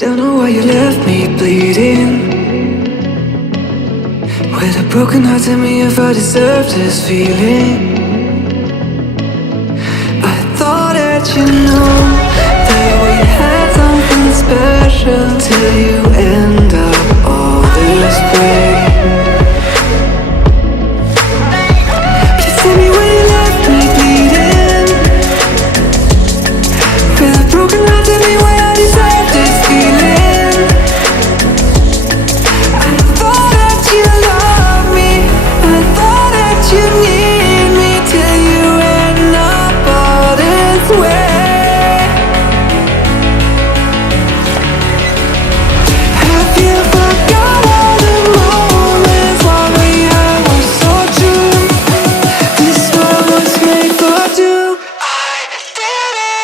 Don't know why you left me bleeding. With a broken heart, tell me if I deserve this feeling. I thought that you know that we had something special till you end up all this way. Please tell me when you left me bleeding. With a broken heart, tell me why I deserve this feeling. I thought that you loved me, I thought that you need me till you end up all this way. Have you forgot all the moments while we had were so true? This world was made for two. I did it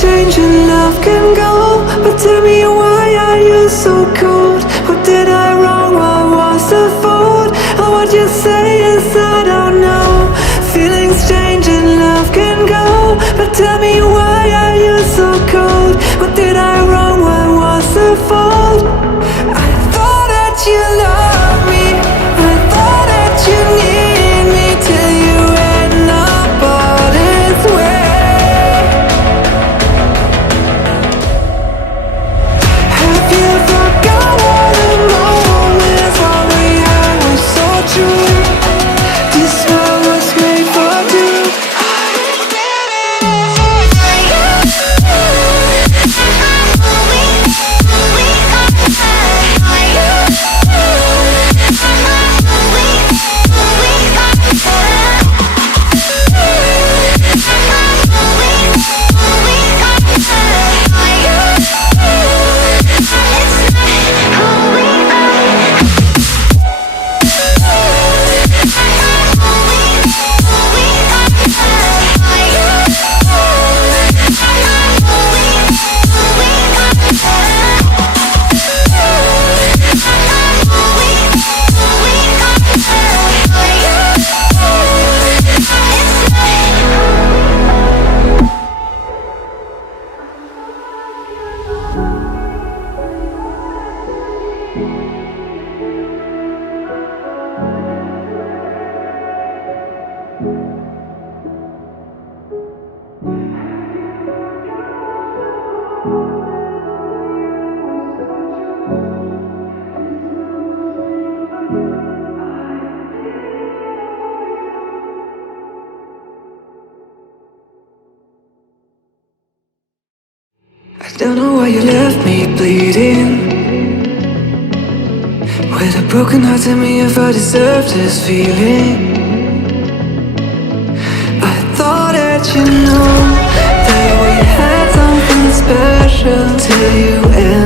change and love can go, but tell me why are you so cold? What did I wrong? What was the fault? Or what you say is I don't know. Feelings change and love can go, but tell me why are you so cold? What did I wrong? What was the fault? I thought that you loved me, I thought that you need me till you end up all this way. I don't know why you left me bleeding. With a broken heart, tell me if I deserve this feeling. I thought that you know that we had something special till you end